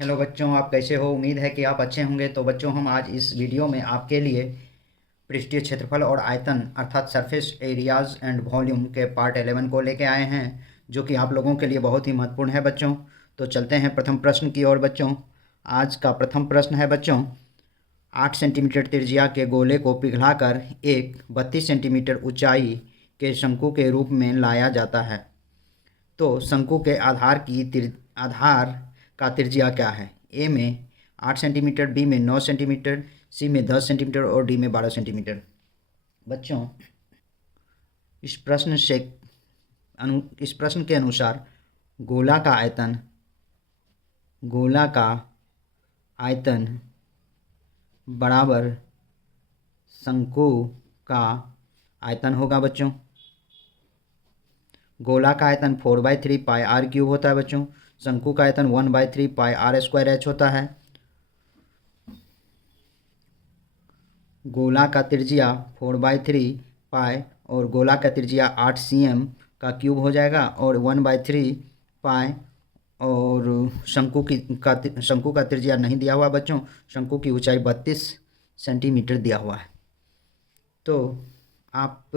Hello बच्चों, आप कैसे हो? उम्मीद है कि आप अच्छे होंगे। तो बच्चों, हम आज इस वीडियो में आपके लिए पृष्ठीय क्षेत्रफल और आयतन अर्थात सरफेस एरियाज एंड वॉल्यूम के पार्ट 11 को लेके आए हैं, जो कि आप लोगों के लिए बहुत ही महत्वपूर्ण है बच्चों। तो चलते हैं प्रथम प्रश्न की ओर बच्चों। आज का प्रथम प्रश्न है बच्चों, 8 सेंटीमीटर त्रिज्या के गोले को पिघलाकर एक 32 सेंटीमीटर ऊंचाई के शंकु के रूप में लाया जाता है। तो शंकु के आधार का त्रिज्या क्या है? ए में 8 सेंटीमीटर, बी में 9 सेंटीमीटर, सी में 10 सेंटीमीटर और डी में 12 सेंटीमीटर। बच्चों, इस प्रश्न से इस प्रश्न के अनुसार गोला का आयतन बराबर शंकु का आयतन होगा बच्चों। गोला का आयतन 4/3 पाई आर क्यूब होता है बच्चों। शंकु का आयतन 1/3 पाई आर स्क्वायर एच होता है। गोला का त्रिज्या 4/3 पाई और गोला का त्रिज्या 8 cm का क्यूब हो जाएगा, और 1/3 पाई और शंकु का त्रिज्या नहीं दिया हुआ बच्चों। शंकु की ऊंचाई 32 सेंटीमीटर दिया हुआ है। तो आप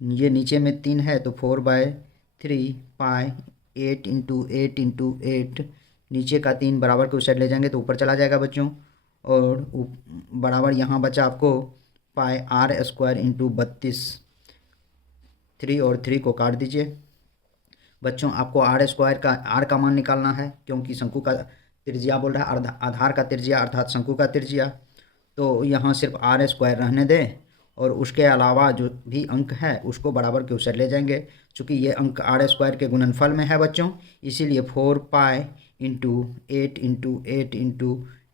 ये नीचे में 3 है तो 4/3 पाई 8 × 8 × 8, नीचे का 3 बराबर के उस साइड ले जाएंगे तो ऊपर चला जाएगा बच्चों, और बराबर यहाँ बचा आपको पाई आर स्क्वायर इंटू 32। 3 और 3 को काट दीजिए बच्चों। आपको आर स्क्वायर का आर का मान निकालना है, क्योंकि शंकु का त्रिज्या बोल रहा है, आधार का त्रिज्या अर्थात शंकु का त्रिज्या। तो यहाँ सिर्फ आर स्क्वायर रहने दें, और उसके अलावा जो भी अंक है उसको बराबर के उस साइड ले जाएंगे। चूँकि ये अंक आर स्क्वायर के गुणनफल में है बच्चों, इसीलिए 4 पाई इंटू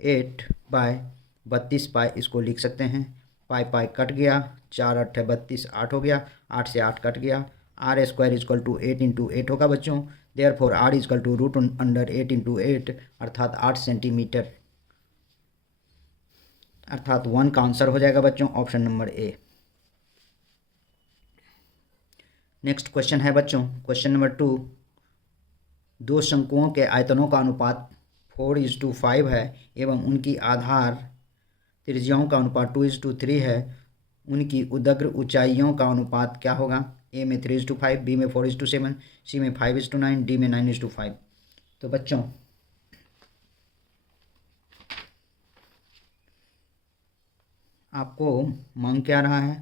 8 पाई इसको लिख सकते हैं। पाई पाई कट गया, 4 × 8 = 32, 8 हो गया, 8 से 8 कट गया। आर स्क्वायर इजक्वल टू 8 × 8 होगा बच्चों। देयरफॉर आर इजक्वल टू √8 × 8 अर्थात 8 सेंटीमीटर, अर्थात 1 का आंसर हो जाएगा बच्चों option number A. Next question है बच्चों, क्वेश्चन नंबर 2। दो शंकुओं के आयतनों का अनुपात 4:5 है एवं उनकी आधार त्रिज्याओं का अनुपात 2:3 है। उनकी उदग्र ऊंचाइयों का अनुपात क्या होगा? ए में 3:5, बी में 4:7, सी में 5:9, डी में 9:5। तो बच्चों, आपको मांग क्या रहा है?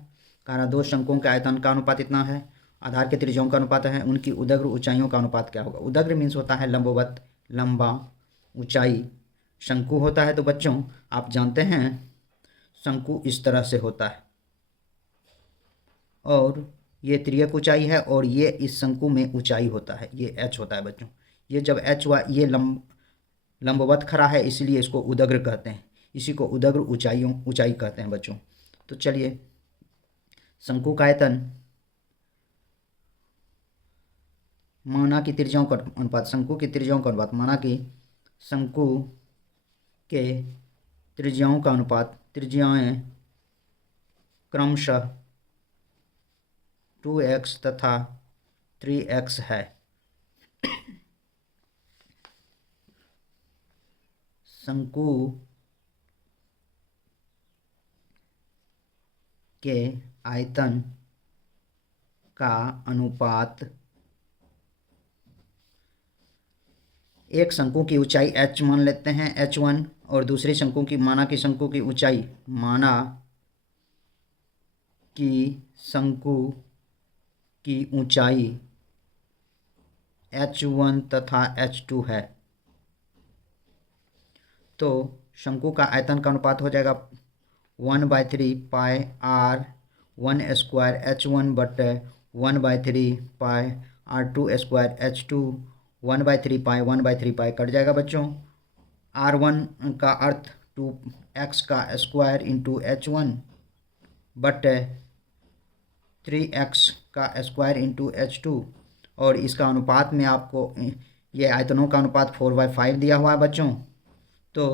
कह रहा दो शंकुओं के आयतन का अनुपात इतना है, आधार के त्रिज्याओं का अनुपात है, उनकी उदग्र ऊंचाइयों का अनुपात क्या होगा? उदग्र मीन्स होता है लंबवत, लंबा, ऊंचाई। शंकु होता है तो बच्चों आप जानते हैं शंकु इस तरह से होता है, और ये तिर्यक ऊंचाई है, और ये इस शंकु में ऊंचाई होता है, ये एच होता है बच्चों। ये जब एच हुआ, ये लंबवत खड़ा है, इसलिए इसको उदग्र कहते हैं। इसी को उदग्र ऊंचाई कहते हैं बच्चों। तो चलिए, शंकु का आयतन माना कि त्रिज्याओं का अनुपात, शंकु की त्रिज्याओं का अनुपात, माना कि शंकु के त्रिज्याओं का अनुपात, त्रिज्याएं क्रमशः 2x तथा 3x है। शंकु के आयतन का अनुपात, एक शंकु की ऊंचाई h मान लेते हैं, h1, और दूसरी शंकु की, माना कि शंकु की ऊंचाई, माना कि शंकु की ऊंचाई h1 तथा h2 है। तो शंकु का आयतन का अनुपात हो जाएगा 1/3 पाई आर 1 स्क्वायर h1 बटे 1/3 पाई r2 स्क्वायर h2। 1/3 पाई 1/3 पाई कट जाएगा बच्चों। r1 का अर्थ 2x का स्क्वायर इंटू h1 बटे 3x का स्क्वायर इंटू h2, और इसका अनुपात में आपको ये आयतनों का अनुपात 4/5 दिया हुआ है बच्चों। तो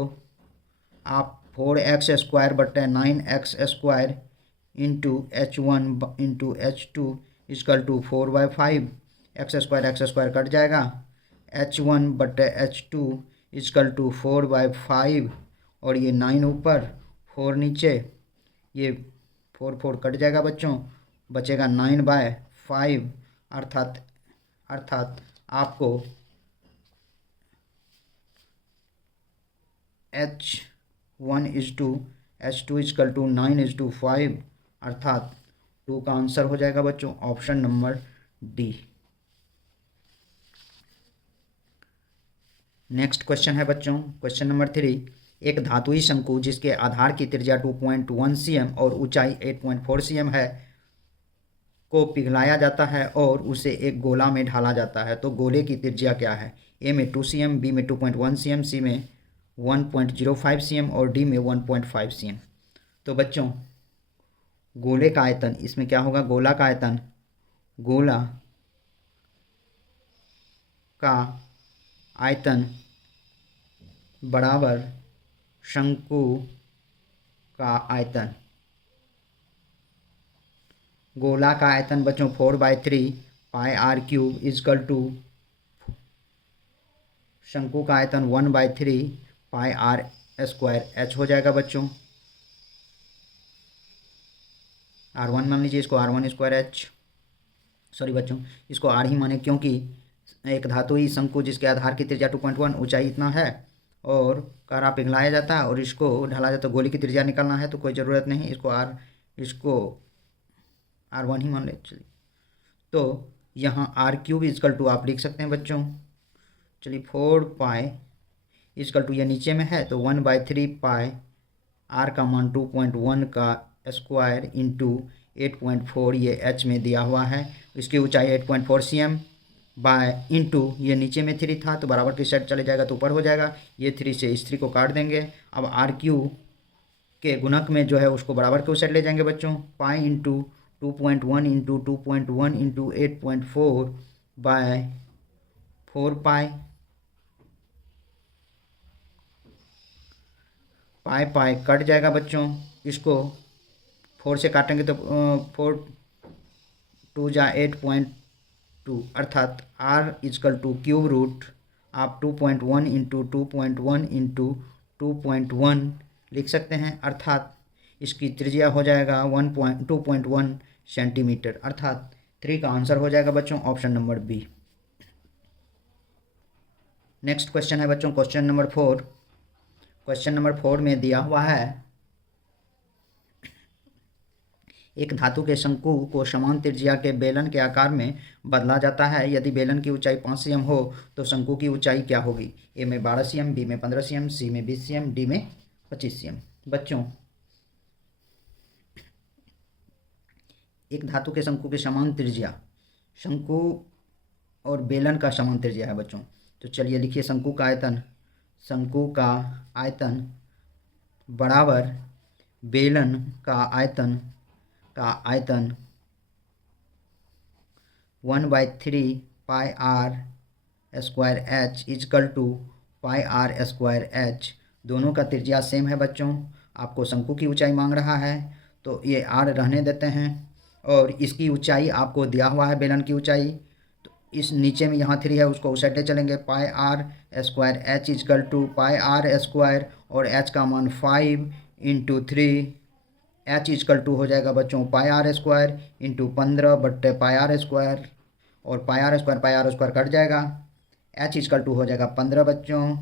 आप 4x स्क्वायर बटे 9x square into h1 into h2 equal to 4/5, x square cut जाएगा, h1 बटे h2 इजकल टू 4/5 और ये 9 ऊपर 4 नीचे, ये 4 कट जाएगा बच्चों, बचेगा 9/5। अर्थात आपको H1:H2 इजकल टू 9:5, अर्थात 2 का आंसर हो जाएगा बच्चों option number D. Next question है बच्चों क्वेश्चन नंबर 3। एक धातुई शंकु जिसके आधार की त्रिज्या 2.1 cm और ऊंचाई 8.4 cm है को पिघलाया जाता है और उसे एक गोला में ढाला जाता है, तो गोले की त्रिज्या क्या है? ए में 2 cm, बी में 2.1 cm, सी में 1.05 cm और डी में 1.5 cm। तो बच्चों गोले का आयतन, इसमें क्या होगा? गोला का आयतन, गोला का आयतन बराबर शंकु का आयतन। गोला का आयतन बच्चों 4/3 πr³ इजकल टू शंकु का आयतन 1/3 πr² h हो जाएगा बच्चों। r1 मान लीजिए, इसको r1²h, सॉरी बच्चों इसको r ही माने, क्योंकि एक धातुई शंकु जिसके आधार की त्रिज्या 2.1, ऊंचाई इतना है और कारा पिघलाया जाता है और इसको ढाला जाता है, गोले की त्रिज्या निकालना है तो कोई ज़रूरत नहीं, इसको r1 ही मान ले। चलिए तो यहाँ r³ इजकल टू आप लिख सकते हैं बच्चों, चलिए 4 इजकल टू ये नीचे में है तो 1/3 पाई r का मान 2.1 का स्क्वायर इंटू 8.4 ये h में दिया हुआ है, इसकी ऊंचाई 8.4 cm बाय इंटू ये नीचे में 3 था तो बराबर की साइड चले जाएगा तो ऊपर हो जाएगा, ये 3 से इस 3 को काट देंगे। अब r³ के गुणक में जो है उसको बराबर के उस साइड ले जाएंगे बच्चों, pi into 2.1 into 2.1 into 8.4 by 4 pi cut जाएगा बच्चों, इसको 4 से काटेंगे तो 4 2 जा 8.2, अर्थात r equal to cube root आप 2.1 इंटू 2.1 इंटू 2.1 लिख सकते हैं, अर्थात इसकी त्रिज्या हो जाएगा 2.1 सेंटीमीटर, अर्थात 3 का आंसर हो जाएगा बच्चों option number B. Next question है बच्चों क्वेश्चन नंबर 4। क्वेश्चन नंबर 4 में दिया हुआ है एक धातु के शंकु को समान त्रिज्या के बेलन के आकार में बदला जाता है, यदि बेलन की ऊंचाई 5 cm हो तो शंकु की ऊंचाई क्या होगी? ए में 12 cm, बी में 15 cm, सी में 20 cm, डी में 25 cm। बच्चों एक धातु के शंकु के समान त्रिज्या, शंकु और बेलन का समान त्रिज्या है बच्चों, तो चलिए लिखिए शंकु का आयतन बराबर बेलन का आयतन 1/3 pi r² h equal to pi r² h। दोनों का त्रिज्या सेम है बच्चों, आपको शंकु की ऊंचाई मांग रहा है तो ये r रहने देते हैं और इसकी ऊंचाई आपको दिया हुआ है बेलन की ऊंचाई, तो इस नीचे में यहाँ 3 है उसको उस साइड ले चलेंगे, pi r² h equal to pi r² और h का मान 5 इंटू 3 h इजकल टू हो जाएगा बच्चों पाई r² इंटू 15/पाई r² और पाई r² कट जाएगा, h इजकल टू हो जाएगा 15 बच्चों,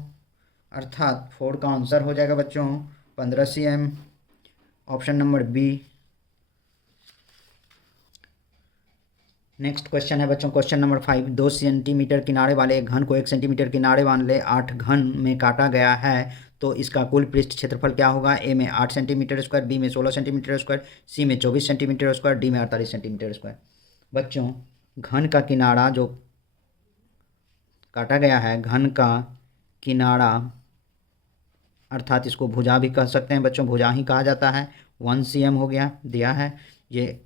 अर्थात 4 का आंसर हो जाएगा बच्चों 15 cm option number B. Next question है बच्चों क्वेश्चन नंबर 5। 2 सेंटीमीटर किनारे वाले एक घन को 1 सेंटीमीटर किनारे वाले 8 घन में काटा गया है, तो इसका कुल पृष्ठ क्षेत्रफल क्या होगा? ए में 8 सेंटीमीटर स्क्वायर, बी में 16 सेंटीमीटर स्क्वायर, सी में 24 सेंटीमीटर स्क्वायर, डी में 48 सेंटीमीटर स्क्वायर। बच्चों घन का किनारा जो काटा गया है, घन का किनारा अर्थात इसको भुजा भी कह सकते हैं बच्चों, भुजा ही कहा जाता है, 1 cm हो गया दिया है, ये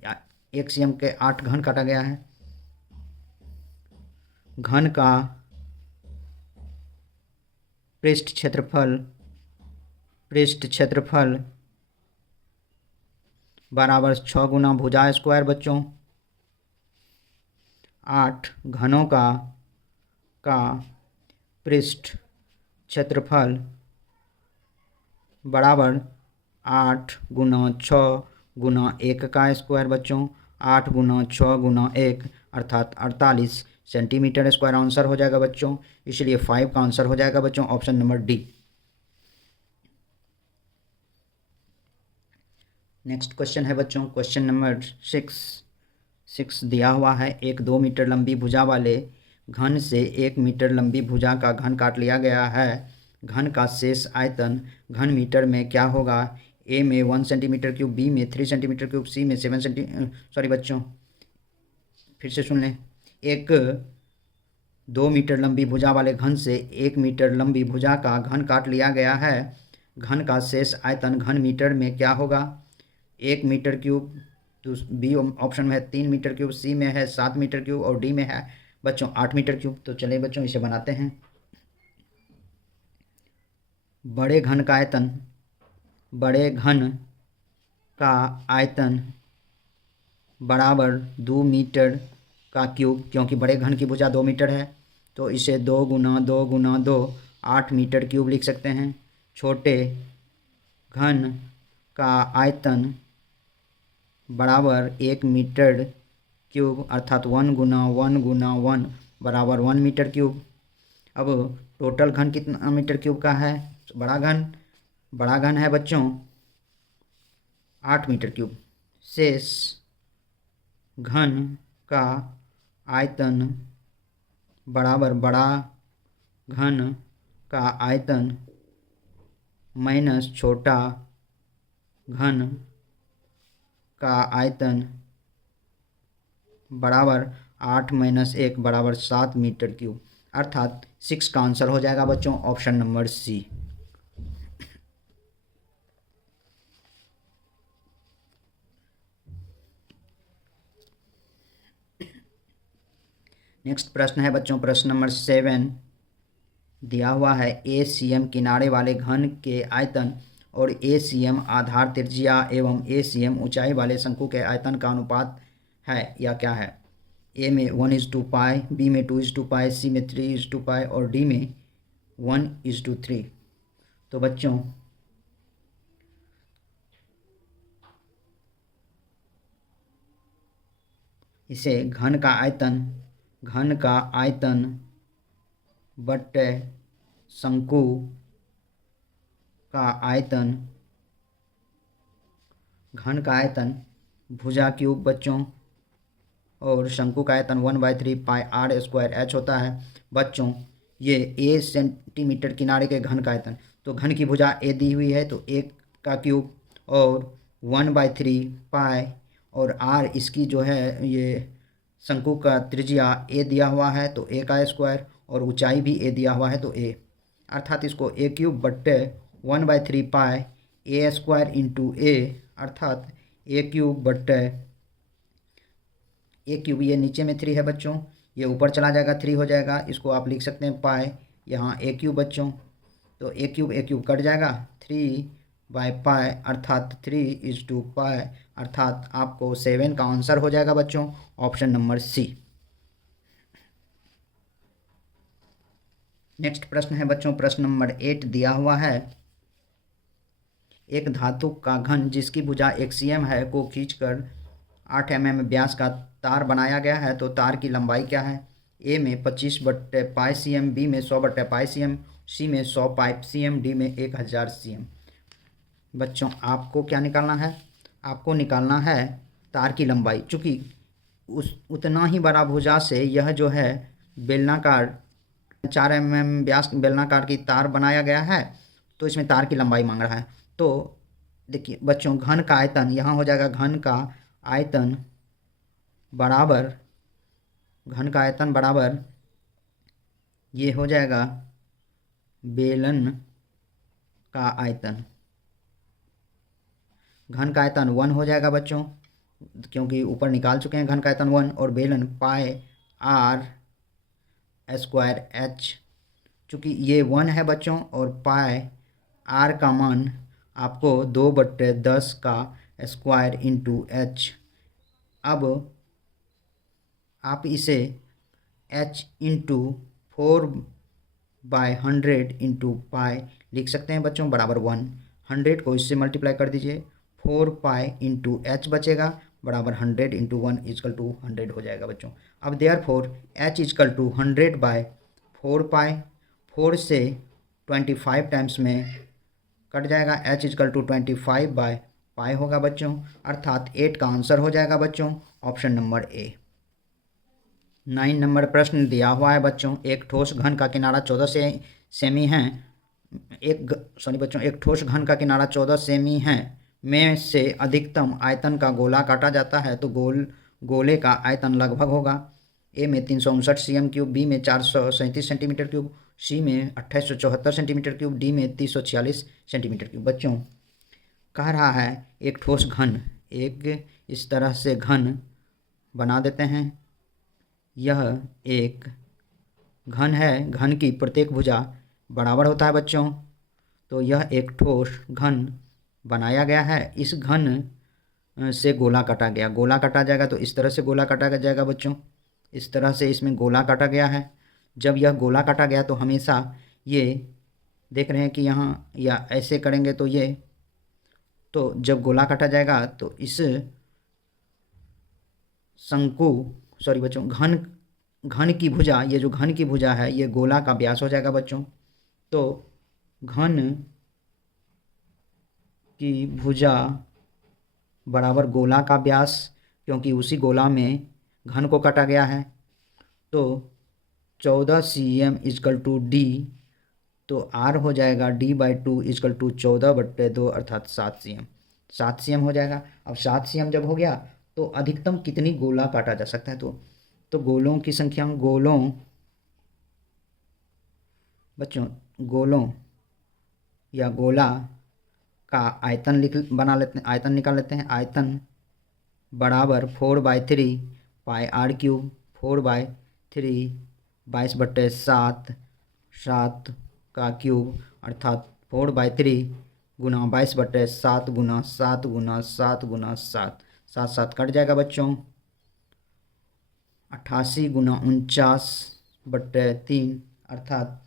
1 cm के 8 घन काटा गया है। घन का पृष्ठ क्षेत्रफल बराबर 6 गुना भुजा स्क्वायर बच्चों। 8 घनों का पृष्ठ क्षेत्रफल बराबर 8 गुना 6 गुना 1 का स्क्वायर बच्चों। 8 गुना 6 गुना 1 अर्थात 48 सेंटीमीटर स्क्वायर आंसर हो जाएगा बच्चों। इसलिए 5 का आंसर हो जाएगा बच्चों option number D. Next question है बच्चों क्वेश्चन नंबर 6 दिया हुआ है। एक 2 मीटर लंबी भुजा वाले घन से 1 मीटर लंबी भुजा का घन काट लिया गया है। घन का शेष आयतन घन मीटर में क्या होगा? ए में 1 सेंटीमीटर क्यूब, बी में 3 सेंटीमीटर क्यूब, सी में 7 सॉरी बच्चों फिर से सुन लें। एक 2 मीटर लंबी भुजा वाले घन से 1 मीटर लंबी भुजा का घन काट लिया गया है। घन का शेष आयतन घन मीटर में क्या होगा? 1 मीटर क्यूब, बी ऑप्शन में है 3 मीटर क्यूब, सी में है 7 मीटर क्यूब और डी में है बच्चों 8 मीटर क्यूब। तो चलिए बच्चों इसे बनाते हैं। बड़े घन का आयतन बराबर 2 मीटर का क्यूब, क्योंकि बड़े घन की भुजा 2 मीटर है तो इसे 2 गुना 2 गुना 2 8 मीटर क्यूब लिख सकते हैं। छोटे घन का आयतन बराबर 1 मीटर क्यूब अर्थात 1 गुना 1 गुना 1 बराबर 1 मीटर क्यूब। अब टोटल घन कितना मीटर क्यूब का है? बड़ा घन है बच्चों 8 मीटर क्यूब। शेष घन का आयतन बराबर बड़ा घन का आयतन माइनस छोटा घन का आयतन बराबर 8 माइनस 1 बराबर 7 मीटर क्यूब अर्थात 6 का आंसर हो जाएगा बच्चों ऑप्शन नंबर सी। नेक्स्ट प्रश्न है बच्चों प्रश्न नंबर 7 दिया हुआ है। ACM किनारे वाले घन के आयतन और ACM आधार त्रिज्या एवं ACM ऊंचाई वाले शंकु के आयतन का अनुपात है या क्या है? ए में 1:π, बी में 2:π, सी में 3:π और डी में 1:3। तो बच्चों इसे घन का आयतन बट्टे शंकु का आयतन, घन का आयतन भुजा क्यूब बच्चों और शंकु का आयतन 1/3 पाई आर स्क्वायर एच होता है बच्चों। ये ए सेंटीमीटर किनारे के घन का आयतन, तो घन की भुजा ए दी हुई है तो ए का क्यूब और 1/3 पाई और आर इसकी जो है ये शंकु का त्रिज्या ए दिया हुआ है तो ए का स्क्वायर और ऊंचाई भी ए दिया हुआ है तो ए अर्थात इसको ए क्यूब बट्टे 1/3 पाई ए स्क्वायर इंटू ए अर्थात ए क्यूब बट्टे ए क्यूब, ये नीचे में 3 है बच्चों, ये ऊपर चला जाएगा 3 हो जाएगा। इसको आप लिख सकते हैं पाई, यहाँ ए क्यूब बच्चों, तो ए क्यूब कट जाएगा 3/पाई अर्थात 3:पाई अर्थात आपको 7 का आंसर हो जाएगा बच्चों ऑप्शन नंबर सी। नेक्स्ट प्रश्न है बच्चों प्रश्न नंबर 8 दिया हुआ है। एक धातु का घन जिसकी भुजा एक्सियम है को खींचकर 8 mm व्यास का तार बनाया गया है तो तार की लंबाई क्या है? ए में 25/पाई cm, बी में 100/पाई cm, सी में 100 cm, डी में 1000 cm। बच्चों आपको क्या निकालना है? आपको निकालना है तार की लंबाई। चूँकि उतना ही बड़ा भुजा से यह जो है बेलनाकार 4 mm व्यास बेलनाकार की तार बनाया गया है तो इसमें तार की लंबाई मांग रहा है। तो देखिए बच्चों घन का आयतन यहाँ हो जाएगा घन का आयतन बराबर ये हो जाएगा बेलन का आयतन। घन का आयतन 1 हो जाएगा बच्चों क्योंकि ऊपर निकाल चुके हैं घन का आयतन 1 और बेलन पाई आर स्क्वायर एच, चूँकि ये 1 है बच्चों और पाई आर का मान आपको 2/10 का स्क्वायर इंटू एच। अब आप इसे h into 4 by 100 into pi लिख सकते हैं बच्चों, बराबर 1। 100 को इससे मल्टीप्लाई कर दीजिए, 4 पाई इंटू एच बचेगा, बराबर 100 इंटू 1 इजकल टू 100 हो जाएगा बच्चों। अब therefore H equal to 100 by 4 pi, 4 से 25 टाइम्स में कट जाएगा, H equal to 25 by pi होगा बच्चों, अर्थात 8 का आंसर हो जाएगा बच्चों ऑप्शन नंबर ए। 9 नंबर प्रश्न दिया हुआ है बच्चों, एक ठोस घन का किनारा 14 सेमी है, एक ठोस घन का किनारा 14 सेमी है में से अधिकतम आयतन का गोला काटा जाता है तो गोले का आयतन लगभग होगा। ए में 359 cm क्यूब, बी में 437 सेंटीमीटर क्यूब, सी में 2874 सेंटीमीटर क्यूब, डी में 346 सेंटीमीटर क्यूब। बच्चों कह रहा है एक ठोस घन, एक इस तरह से घन बना देते हैं, यह एक घन है, घन की प्रत्येक भुजा बराबर होता है बच्चों, तो यह एक ठोस घन बनाया गया है। इस घन से गोला काटा गया, गोला काटा जाएगा तो इस तरह से गोला काटा जाएगा बच्चों, इस तरह से इसमें गोला काटा गया है। जब यह गोला काटा गया तो हमेशा ये देख रहे हैं कि यहाँ या ऐसे करेंगे तो ये, तो जब गोला काटा जाएगा तो इस घन की भुजा, ये जो घन की भुजा है ये गोला का व्यास हो जाएगा बच्चों। तो घन की भुजा बराबर गोला का व्यास, क्योंकि उसी गोला में घन को काटा गया है, तो 14 cm इजकल टू डी, तो आर हो जाएगा d/2 इजकल टू 14/2 अर्थात 7 cm, 7 cm हो जाएगा। अब 7 cm जब हो गया तो अधिकतम कितनी गोला काटा जा सकता है, तो गोलों की संख्या, गोलों या गोला का आयतन आयतन निकाल लेते हैं। आयतन बराबर 4/3 पाई आर क्यूब, 4/3 22/7 7 का क्यूब, अर्थात 4/3 गुना 22/7 गुना 7 गुना 7 गुना 7, 7 7 कट जाएगा बच्चों, 88 गुना 49/3 अर्थात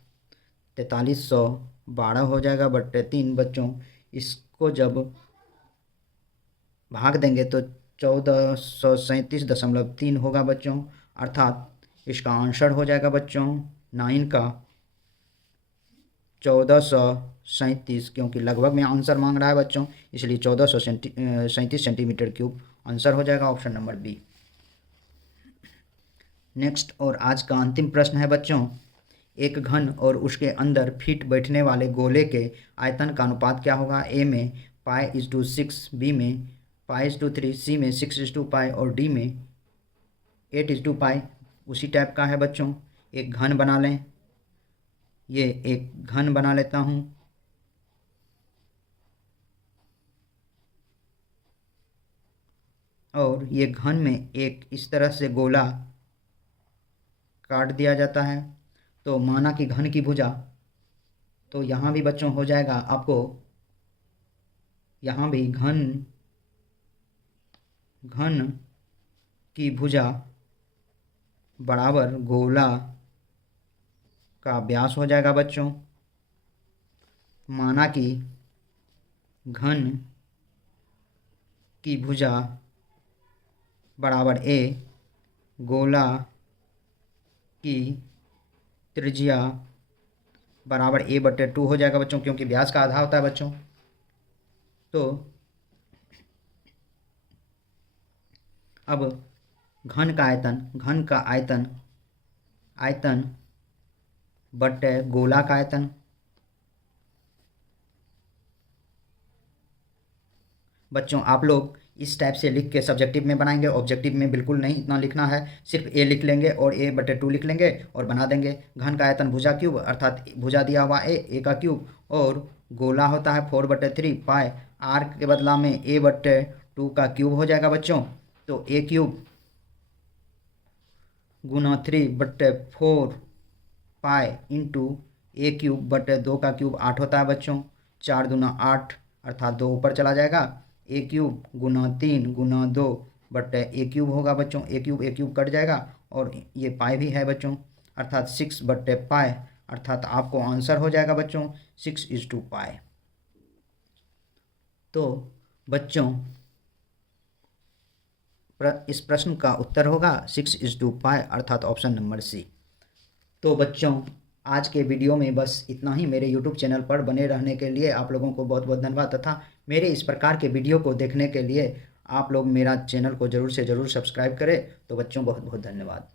4312 हो जाएगा बट्टे 3 बच्चों। इसको जब भाग देंगे तो 1437.3 होगा बच्चों, अर्थात इसका आंसर हो जाएगा बच्चों 9 का 1437, क्योंकि लगभग में आंसर मांग रहा है बच्चों, इसलिए 1437 सेंटीमीटर क्यूब आंसर हो जाएगा ऑप्शन नंबर बी। नेक्स्ट और आज का अंतिम प्रश्न है बच्चों, एक घन और उसके अंदर फिट बैठने वाले गोले के आयतन का अनुपात क्या होगा। ए में π/6, बी में π/3, सी में 6/π और डी में 8/π। उसी टाइप का है बच्चों, एक घन बना लें, ये एक घन बना लेता हूँ, और ये घन में एक इस तरह से गोला काट दिया जाता है। तो माना कि घन की भुजा, तो यहाँ भी बच्चों हो जाएगा आपको, यहाँ भी घन की भुजा बराबर गोला का व्यास हो जाएगा बच्चों। माना कि घन की भुजा बराबर ए, गोला की त्रिज्या बराबर a/2 हो जाएगा बच्चों, क्योंकि व्यास का आधा होता है बच्चों। तो अब घन का आयतन बटे गोला का आयतन, बच्चों आप लोग इस टाइप से लिख के सब्जेक्टिव में बनाएंगे, ऑब्जेक्टिव में बिल्कुल नहीं इतना लिखना है, सिर्फ ए लिख लेंगे और a/2 लिख लेंगे और बना देंगे। घन का आयतन भुजा क्यूब, अर्थात भुजा दिया हुआ ए का क्यूब, और गोला होता है 4/3 पाई, आर के बदला में a/2 का क्यूब हो जाएगा बच्चों। तो a cube Guna 3/4 pi into a cube बटे 2 का क्यूब 8 होता है बच्चों, 4 दूना 8 अर्थात 2 ऊपर चला जाएगा, a क्यूब गुना 3 गुना 2 बटे a क्यूब होगा बच्चों, a क्यूब कट जाएगा और ये पाई भी है बच्चों, अर्थात 6/π अर्थात आपको आंसर हो जाएगा बच्चों 6:पाई। तो बच्चों इस प्रश्न का उत्तर होगा 6:पाई अर्थात ऑप्शन नंबर सी। तो बच्चों आज के वीडियो में बस इतना ही। मेरे YouTube चैनल पर बने रहने के लिए आप लोगों को बहुत बहुत धन्यवाद, तथा मेरे इस प्रकार के वीडियो को देखने के लिए आप लोग मेरा चैनल को ज़रूर से ज़रूर सब्सक्राइब करें। तो बच्चों बहुत बहुत धन्यवाद।